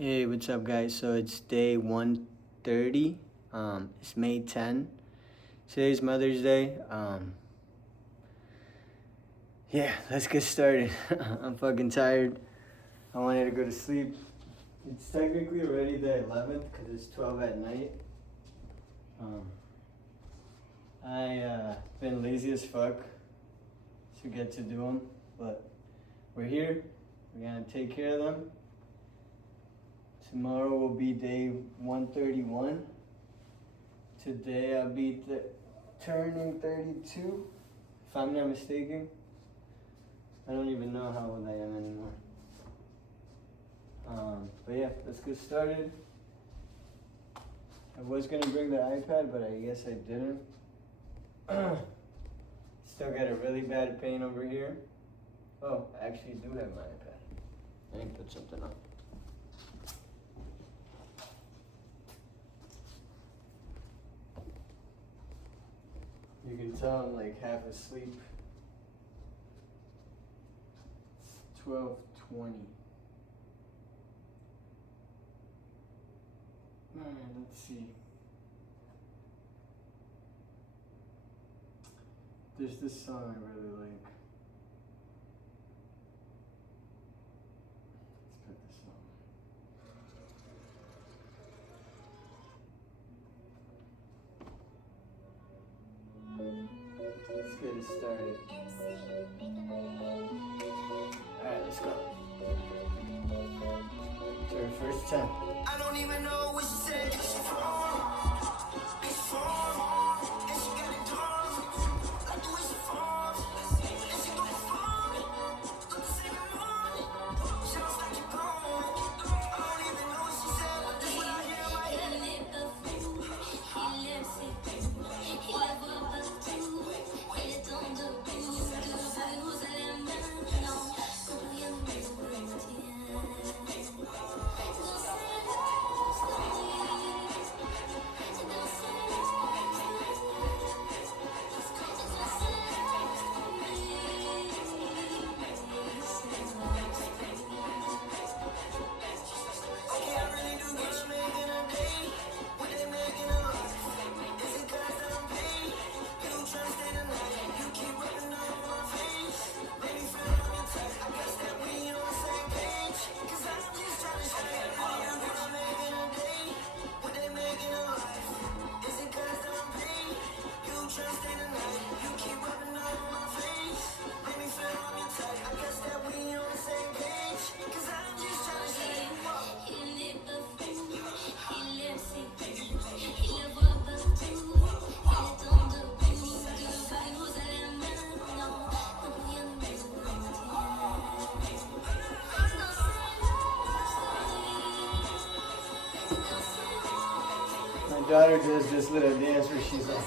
Hey, what's up, guys? So it's day 130. It's May 10. Today's Mother's Day. Yeah, let's get started. I'm fucking tired. I wanted to go to sleep. It's technically already the 11th because it's 12 at night. I been lazy as fuck to get to do them, but we're here. We're gonna take care of them. Tomorrow will be day 131. Today I'll be turning 32, if I'm not mistaken. I don't even know how old I am anymore. But yeah, let's get started. I was gonna bring the iPad, but I guess I didn't. Still got a really bad pain over here. Oh, I actually do have my iPad. I need to put something up. You can tell I'm like half asleep. It's 12:20. Alright, let's see. There's this song I really like. Let's put this on. Let's get it started. Alright, let's go. It's our first time. I don't even know what she said. It's from. It's from. And she got it done. Like the way she falls. And she gon' perform. Look the same in morning. Sounds like you're gone. I don't even know what she said, but this what I hear in my head. My daughter does this little dance where she's like,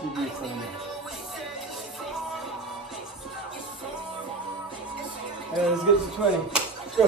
she'd be funny. Alright, let's get to 20. Let's go.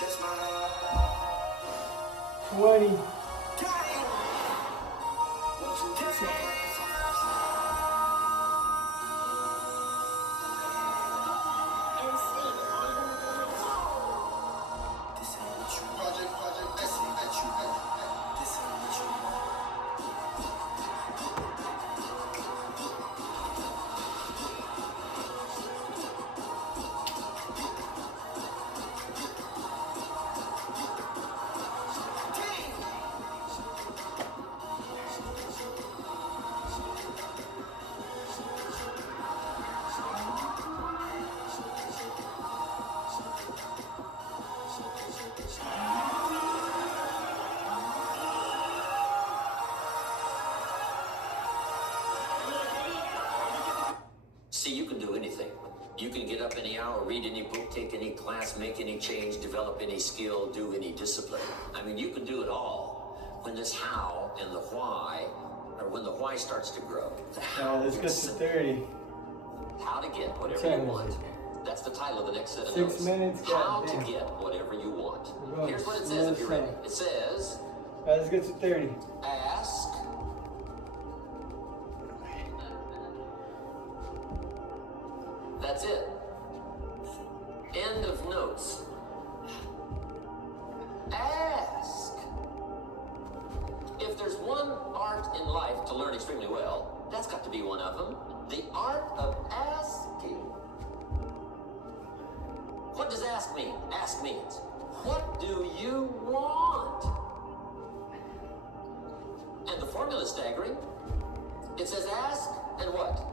That's my 20. See, you can do anything. You can get up any hour, read any book, take any class, make any change, develop any skill, do any discipline. I mean, you can do it all. When this how and the why, or when the why starts to grow. The how. Let's get to 30. How to get whatever you want. That's the title of the next set of 6 notes. minutes. How to get whatever you want. Here's what it says if you're ready. It says, let's get to 30. Ask. That's it. End of notes. Ask. If there's one art in life to learn extremely well, that's got to be one of them. The art of asking. What does ask mean? Ask means, what do you want? And the formula is staggering. It says ask and what?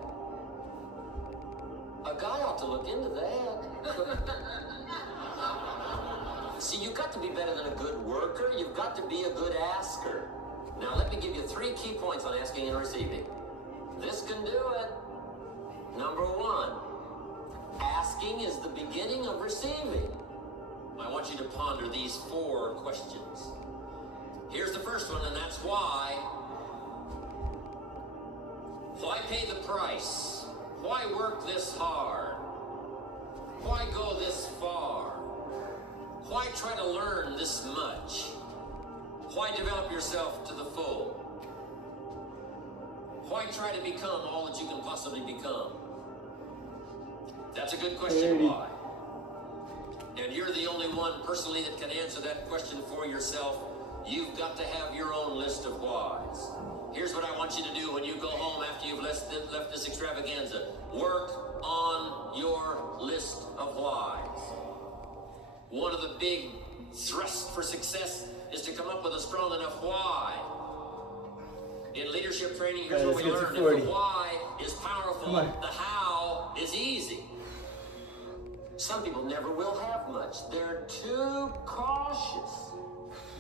A guy ought to look into that. See, you've got to be better than a good worker. You've got to be a good asker. Now, let me give you 3 key points on asking and receiving. This can do it. Number 1, asking is the beginning of receiving. I want you to ponder these 4 questions. Here's the first one, and that's why. Why pay the price? Why work this hard? Why go this far? Why try to learn this much? Why develop yourself to the full? Why try to become all that you can possibly become? That's a good question, why? And you're the only one personally that can answer that question for yourself. You've got to have your own list of whys. Here's what I want you to do when you go home after you've left this extravaganza. Work on your list of whys. One of the big thrusts for success is to come up with a strong enough why. In leadership training, here's what we learn. If the why is powerful, the how is easy. Some people never will have much. They're too cautious.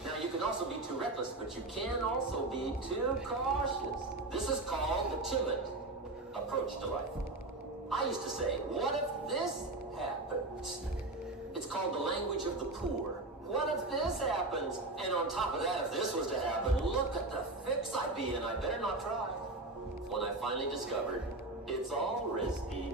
Now, you can also be too reckless, but you can also be too cautious. This is called the timid approach to life. I used to say, what if this happens? It's called the language of the poor. What if this happens? And on top of that, if this was to happen, look at the fix I'd be in. I better not try. When I finally discovered, it's all risky.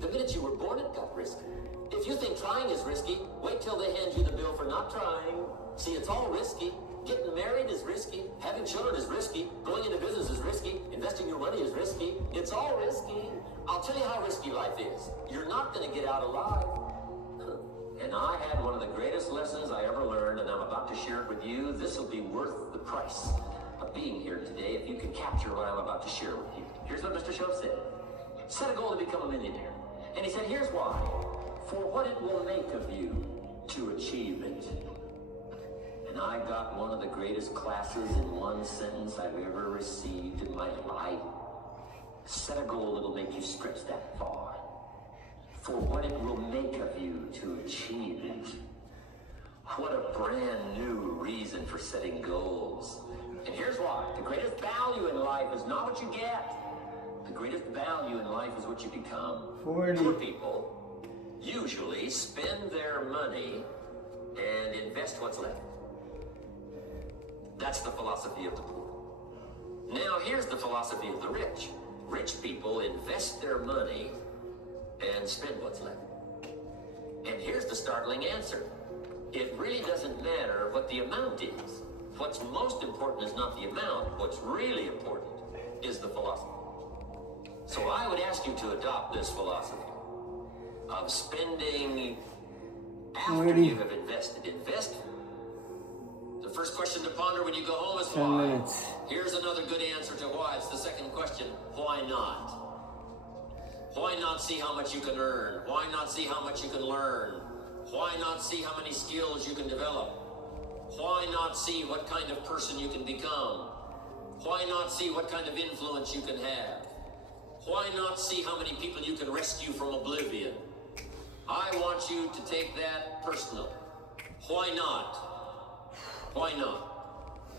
The minute you were born, it got risky. If you think trying is risky, wait till they hand you the bill for not trying. See, it's all risky. Getting married is risky. Having children is risky. Going into business is risky. Investing your money is risky. It's all risky. I'll tell you how risky life is. You're not going to get out alive. And I had one of the greatest lessons I ever learned, and I'm about to share it with you. This will be worth the price of being here today if you can capture what I'm about to share with you. Here's what Mr. Shoaff said. Set a goal to become a millionaire. And he said, here's why. For what it will make of you to achieve it. And I got one of the greatest classes in one sentence I've ever received in my life. Set a goal that'll make you stretch that far. For what it will make of you to achieve it. What a brand new reason for setting goals. And here's why. The greatest value in life is not what you get. The greatest value in life is what you become. 40. Poor people usually spend their money and invest what's left. That's the philosophy of the poor. Now here's the philosophy of the rich. Rich people invest their money and spend what's left. And here's the startling answer. It really doesn't matter what the amount is. What's most important is not the amount. What's really important is the philosophy. So I would ask you to adopt this philosophy of spending after you have invested. Invest. The first question to ponder when you go home is why. 10 minutes. Here's another good answer to why. It's the second question. Why not? Why not see how much you can earn? Why not see how much you can learn? Why not see how many skills you can develop? Why not see what kind of person you can become? Why not see what kind of influence you can have? Why not see how many people you can rescue from oblivion? I want you to take that personal. Why not? Why not?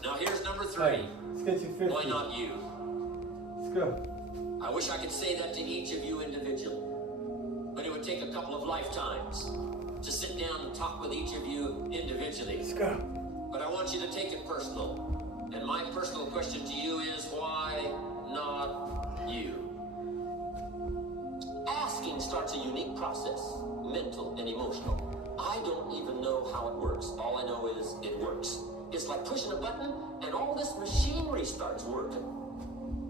Now here's number 3. Let's get you 50. Why not you? Let's go. I wish I could say that to each of you individually, but it would take a couple of lifetimes to sit down and talk with each of you individually. Let's go. But I want you to take it personal. And my personal question to you is, why not you? Asking starts a unique process, mental and emotional. I don't even know how it works. All I know is it works. It's like pushing a button and all this machinery starts working.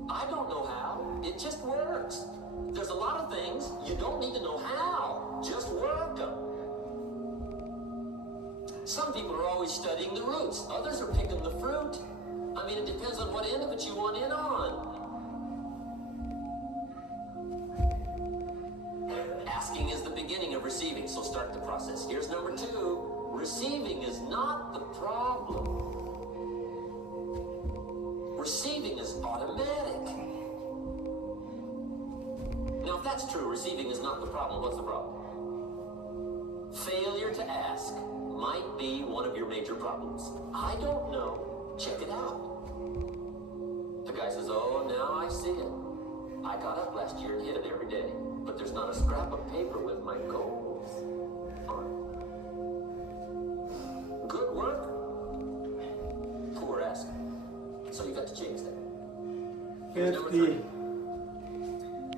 I don't know how. It just works. There's a lot of things you don't need to know how. Just work them. Some people are always studying the roots. Others are picking the fruit. I mean, it depends on what end of it you want in on. Asking is the beginning of receiving, so start the process. Here's number 2. Receiving is not the problem. Receiving is automatic. Now, if that's true, receiving is not the problem, what's the problem? Failure to ask might be one of your major problems. I don't know. Check it out. The guy says, oh, now I see it. I got up last year and hit it every day, but there's not a scrap of paper with my goals on it. Good work. Poor ask. So you got to change that. Here's number 3.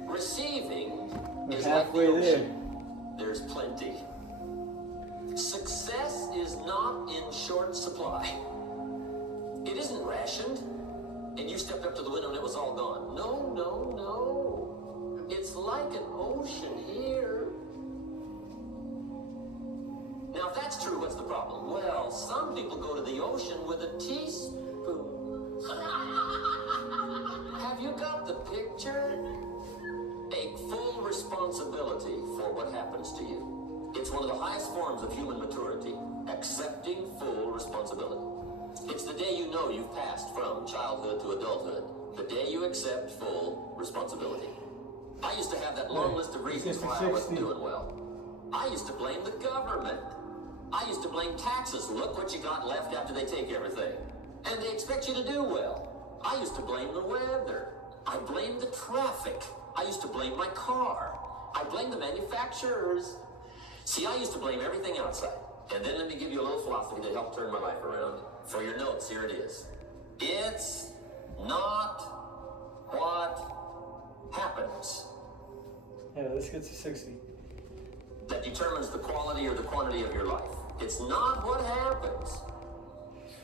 Receiving We're is halfway like the there. ocean. There's plenty. Success is not in short supply. It isn't rationed, and you stepped up to the window and it was all gone. No, no, no. It's like an ocean here. Now, if that's true, what's the problem? Well, some people go to the ocean with a teaspoon. Have you got the picture? Take full responsibility for what happens to you. It's one of the highest forms of human maturity, accepting full responsibility. It's the day you know you've passed from childhood to adulthood, the day you accept full responsibility. I used to have that long list of reasons why I wasn't doing well. I used to blame the government. I used to blame taxes. Look what you got left after they take everything. And they expect you to do well. I used to blame the weather. I blamed the traffic. I used to blame my car. I blamed the manufacturers. See, I used to blame everything outside. And then let me give you a little philosophy that helped turn my life around. For your notes, here it is. It's not what happens Yeah, let's get to 60. that determines the quality or the quantity of your life. It's not what happens.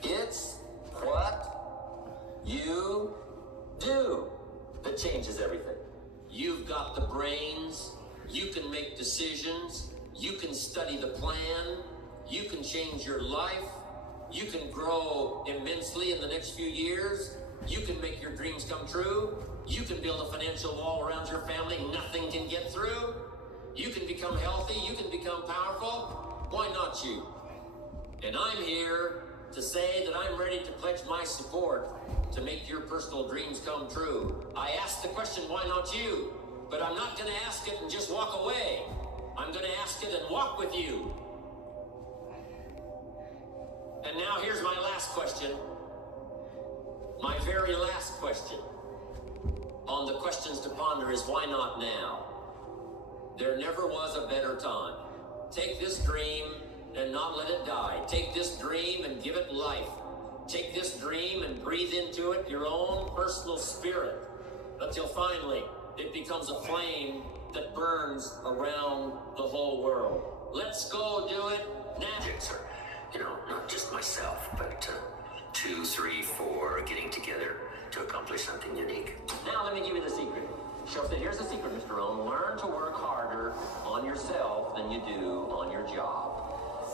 It's what you do that changes everything. You've got the brains. You can make decisions. You can study the plan. You can change your life. You can grow immensely in the next few years. You can make your dreams come true. You can build a financial wall around your family nothing can get through. You can become healthy. You can become powerful. Why not you? And I'm here to say that I'm ready to pledge my support to make your personal dreams come true. I asked the question, why not you? But I'm not going to ask it and just walk away. I'm going to ask it and walk with you. And now here's my last question. My very last question on the questions to ponder is, why not now? There never was a better time. Take this dream and not let it die. Take this dream and give it life. Take this dream and breathe into it your own personal spirit until finally it becomes a flame that burns around the whole world. Let's go do it now. You know, not just myself, but 2, 3, 4 getting together to accomplish something unique. Now let me give you the secret. Here's the secret, Mr. Owen. Learn to work harder on yourself than you do on your job.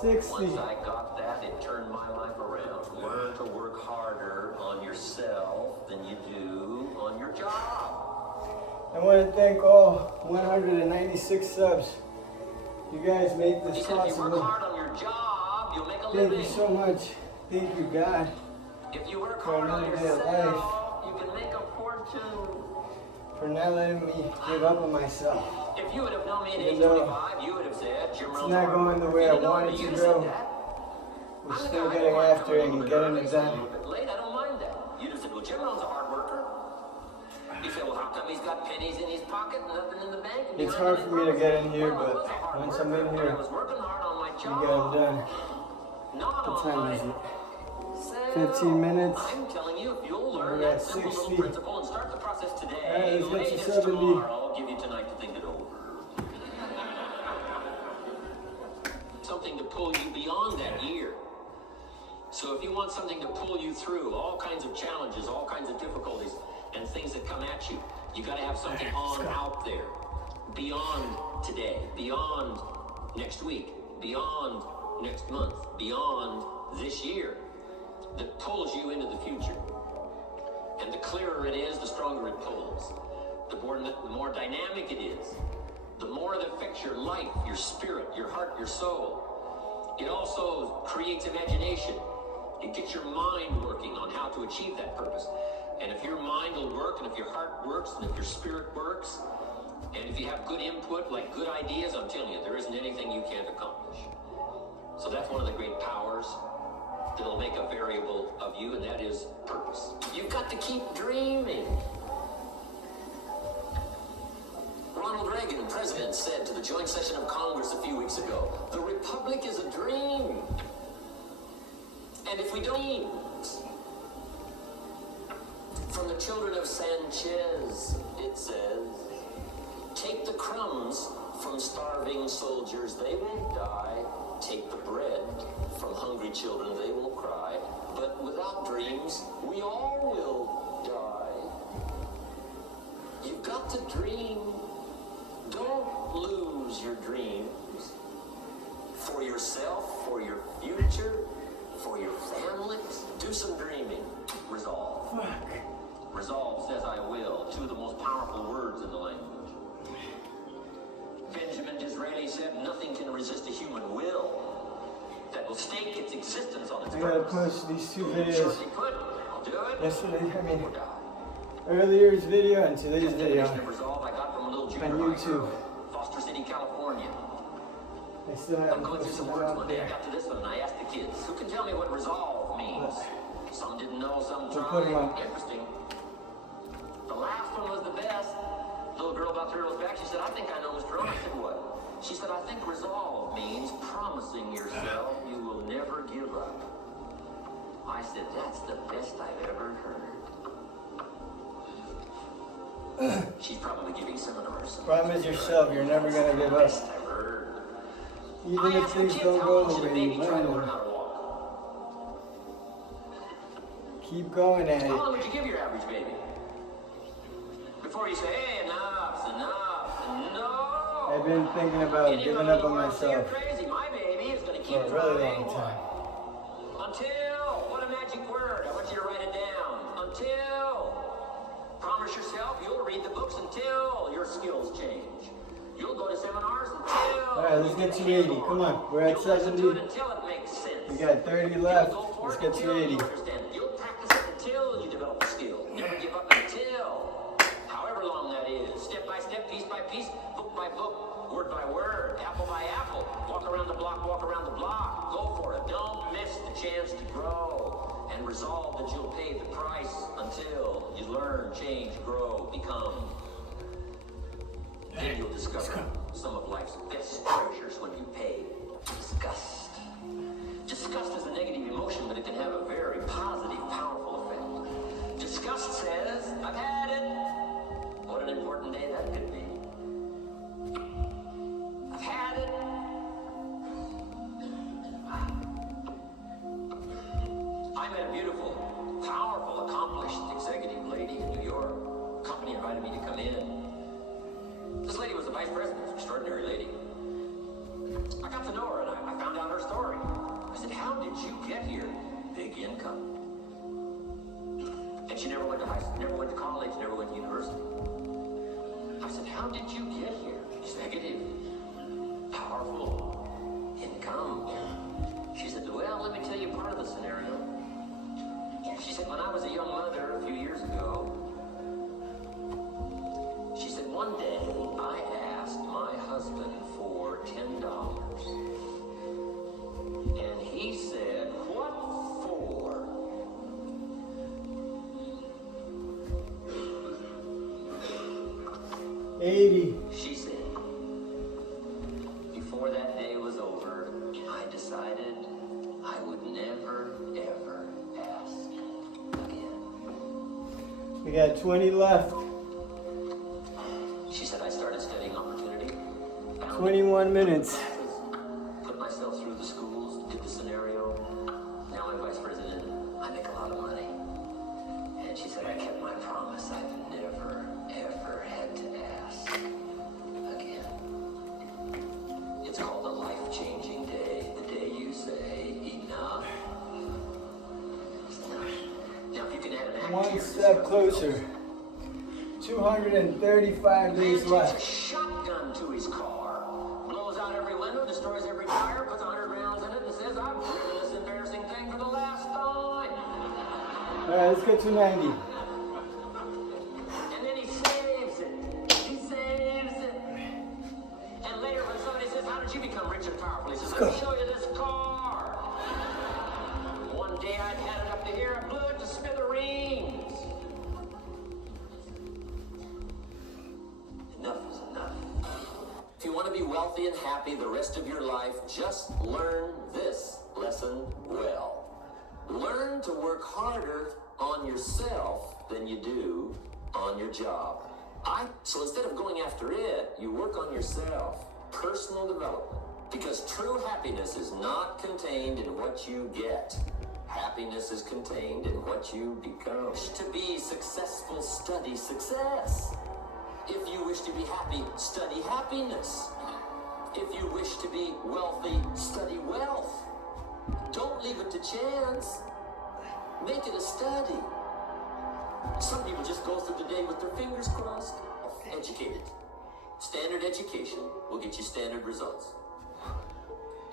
60. Once I got that, it turned my life around. Learn to work harder on yourself than you do on your job. I want to thank all 196 subs. You guys make this He said if you work possible. hard on your job, you'll make a Thank living. you so much. Thank you, God, If you work for hard on another day of yourself, life, you can make a fortune. for not letting me give up on myself. If you would have known me at age Even though 25, you would have said, Jim it's Rohn's not hard going the worker. way You I didn't know wanted me, to you'd have go. said that. We're I'm the still guy getting who after it comes and a getting little it bit done. early, a little bit late, I don't mind that. You'd have said, well, Jim Rohn's a hard worker. You say, well, how come he's got pennies in his pocket, nothing in the bank? It's hard for me to get in here, but once I'm in here, I was working hard on my we job. get it done. Not What on time my is it? cell. 15 minutes. I'm telling you, if you'll learn We're that at simple 60. little principle and start the process today, Alright, let's get to latest 70. tomorrow, I'll give you tonight to think it over. Something to pull you beyond that year. So if you want something to pull you through all kinds of challenges, all kinds of difficulties, and things that come at you, you got to have something on out there, beyond today, beyond next week, beyond next month, beyond this year, that pulls you into the future. And the clearer it is, the stronger it pulls. The more dynamic it is, the more it affects your life, your spirit, your heart, your soul. It also creates imagination. It gets your mind working on how to achieve that purpose. And if your mind will work, and if your heart works, and if your spirit works, and if you have good input, like good ideas, I'm telling you, there isn't anything you can't accomplish. So that's one of the great powers that'll make a variable of you, and that is purpose. You've got to keep dreaming. Ronald Reagan, president, said to the joint session of Congress a few weeks ago, "The Republic is a dream. And if we don't..." From the children of Sanchez, it says, "Take the crumbs from starving soldiers, they won't die. Take the bread from hungry children, they will cry. But without dreams, we all will die." You've got to dream. Don't lose your dreams. For yourself, for your future, for your family. Do some dreaming. Resolve. Fuck. Resolve says I will. Two of the most powerful words in the language. Benjamin Disraeli said nothing can resist a human will that will stake its existence on its I gotta purpose. post these two Shortly videos. put, I'll do it. Yesterday, I mean, Or die. earlier's video and today's video Definition of resolve I got from a little on junior high YouTube. girl, Foster City, California. I still I'm haven't going through posted some it words out one day. I there. got to this one and I asked the kids, who can tell me what resolve means? Some didn't know, some We'll put 'em tried. up. Interesting. The last one was the best. Little girl about 3 rows back, she said, "I think I know, Mr. Ron." I said, "What?" She said, "I think resolve means promising yourself you will never give up." I said, "That's the best I've ever heard." She's probably giving seminars. Promise yourself you're never gonna give up. Best I've heard. Even I if asked things kids, don't how go long the should a way baby you try to want learn them. how to walk? Keep going at How it. long would you give your average baby? Before you say, "Hey, enough's enough." No! I've been thinking about Anybody giving up on who wants to say you're myself crazy, my baby is going to keep for a really trying. long time. Until, what a magic word. I want you to write it down. Until. Promise yourself you'll read the books until your skills change. You'll go to seminars until. Alright, let's get to 80. Come on, we're at You'll listen to 70. it until it makes sense. We got 30 You'll left. go for Let's it get to until 80. you understand it. You'll practice it until you develop the skill. Never give up until, however long that is. Step by step, piece by piece, book by book, word by word, apple by apple. Walk around the block, walk around the block. Go for it. Don't miss the chance to grow. And resolve that you'll pay the price until you learn, change, grow, become. Then you'll discover some of life's best treasures when you pay disgust. Disgust is a negative emotion, but it can have a very positive, powerful effect. Disgust says, "I've had it." What an important day that could be. I've had it. I met a beautiful, powerful, accomplished executive lady in New York. Company invited me to come in. This lady was the vice president, an extraordinary lady. I got to know her and I found out her story. I said, "How did you get here?" "Big income." And she never went to high school, never went to college, never went to university. I said, "How did you get here?" "Executive, powerful, income." She said, "Well, let me tell you part of the scenario." She said, "When I was a young mother a few years ago," she said, "one day I asked my husband for $10. And he said, 'What for?' 80. She said, before that day was over, I decided I would never, ever ask again. We got 20 left. She said, I started studying opportunity. 21 minutes. Put myself through the schools, did the scenario. Now I'm vice president. I make a lot of money. And she said, I kept my promise. I've never, ever had to ask again. It's called a life-changing day. The day you say, enough. Now, if you can add an act One here, step closer. 235 days takes a left. shotgun to his car, blows out every window, destroys every tire, puts 100 rounds in it, and says, I've driven this embarrassing thing for the last time. All right, let's get to 90. And then he saves it. He saves it. And later when somebody says, how did you become rich and powerful? He says, let me show you this car. One day I'd had it up to here, I blew it to smithereens. Enough is enough. If you want to be wealthy and happy the rest of your life, just learn this lesson well. Learn to work harder on yourself than you do on your job. So instead of going after it, you work on yourself. Personal development. Because true happiness is not contained in what you get. Happiness is contained in what you become. To be successful, study success. If you wish to be happy, study happiness. If you wish to be wealthy, study wealth. Don't leave it to chance. Make it a study. Some people just go through the day with their fingers crossed. Educated. Standard education will get you standard results.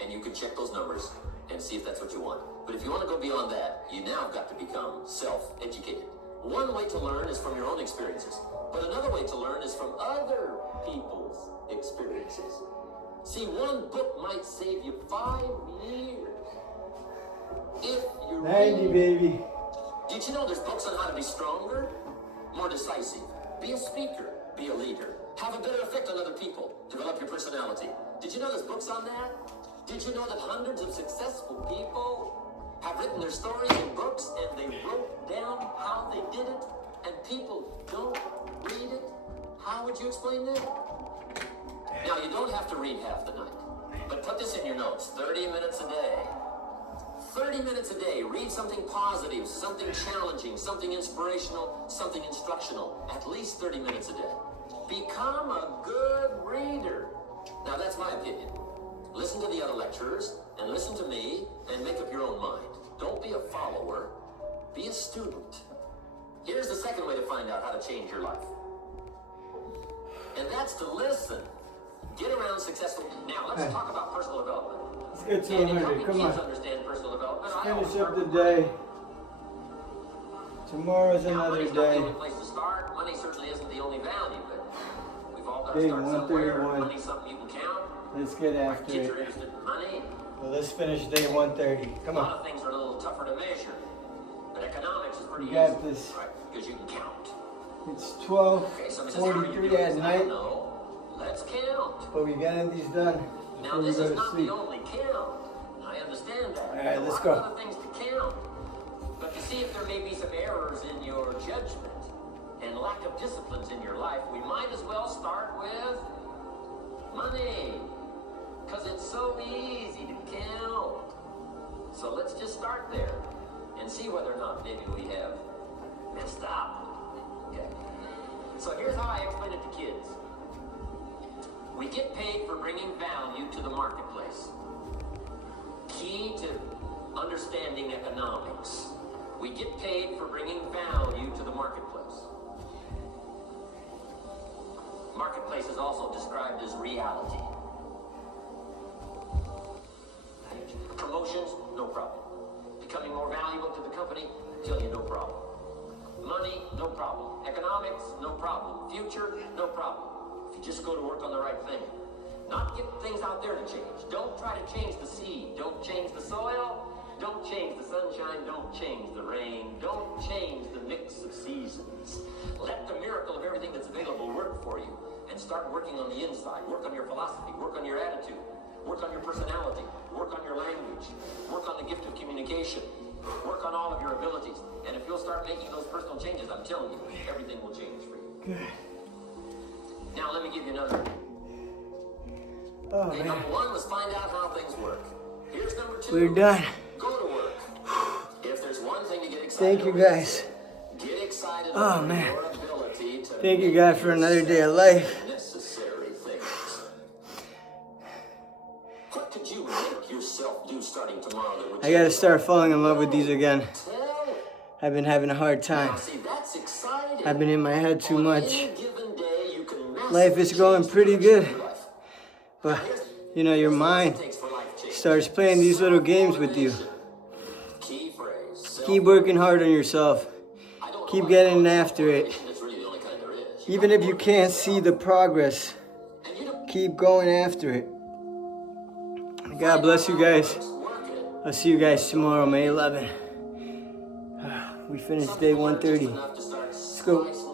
And you can check those numbers and see if that's what you want. But if you want to go beyond that, you now have got to become self-educated. One way to learn is from your own experiences. But another way to learn is from other people's experiences. See, one book might save you 5 years. If you 90, baby. Did you know there's books on how to be stronger, more decisive, be a speaker, be a leader, have a better effect on other people, develop your personality? Did you know there's books on that? Did you know that hundreds of successful people have written their stories in books and they wrote down how they did it, and people don't read it? How would you explain that? Now, you don't have to read half the night, but put this in your notes, 30 minutes a day. 30 minutes a day, read something positive, something challenging, something inspirational, something instructional, at least 30 minutes a day. Become a good reader. Now, that's my opinion. Listen to the other lecturers, and listen to me, and make up your own mind. Don't be a follower, be a student. Here's the second way to find out how to change your life. And that's to listen. Get around successful. Now, let's talk about personal development. Let's get to 100. Come on. Understand personal development. Finish up the day. Tomorrow's another money's not day. the only place to start. Money certainly isn't the only value, but we've all got to Day start somewhere. 131. Money's something you can count. Let's get My after kids are it. interested in money. Well, let's finish day 130. Come A lot on. of things are a little tougher to measure, but economics is pretty You got easy. this. Right, because you can count. It's Okay, somebody says, how are you 12:43 doing? at I night, don't know. Let's count. but we got these done Now, before we this go is to not sleep. the only count. I understand that. All right, There are let's a lot go. of other things to count. But to see if there may be some errors in your judgment and lack of disciplines in your life, we might as well start with money. Because it's so easy to count. So let's just start there and see whether or not maybe we have messed up. Okay. So here's how I explain it to kids. We get paid for bringing value to the marketplace. Key to understanding economics. We get paid for bringing value to the marketplace. Marketplace is also described as reality. Promotions, no problem. Becoming more valuable to the company, tell you no problem. Money, no problem. Economics, no problem. Future, no problem. If you just go to work on the right thing. Not get things out there to change. Don't try to change the seed. Don't change the soil. Don't change the sunshine. Don't change the rain. Don't change the mix of seasons. Let the miracle of everything that's available work for you. And start working on the inside. Work on your philosophy. Work on your attitude. Work on your personality. Work on your language. Work on the gift of communication. Work on all of your abilities. And if you'll start making those personal changes, I'm telling you, everything will change for you. Good. Now let me give you another. Oh, Okay, man. number one was find out how things work. Here's number two. We're done. Go to work. If there's one thing to get excited Thank you, over, guys. get excited Oh, over man. your ability to Thank you, make God, for another day of life. necessary things. What could you make yourself do starting tomorrow that would I gotta start falling in love with these again. tell? I've been having a hard time. Now, see, that's exciting. I've been in my head too On much. any given day, you can Life is massively going change pretty the direction good. of your life. But, you know, your mind Takes for life change. starts playing these little games with you. Key phrase. Keep working hard on yourself. I don't know Keep why getting I call it after it. self-motivation. It's really the only kind there is. Even if you can't see the progress, And you don't keep going after it. God bless you guys. work it. I'll see you guys tomorrow, May 11. We finished day 130. Enough to start go. slicing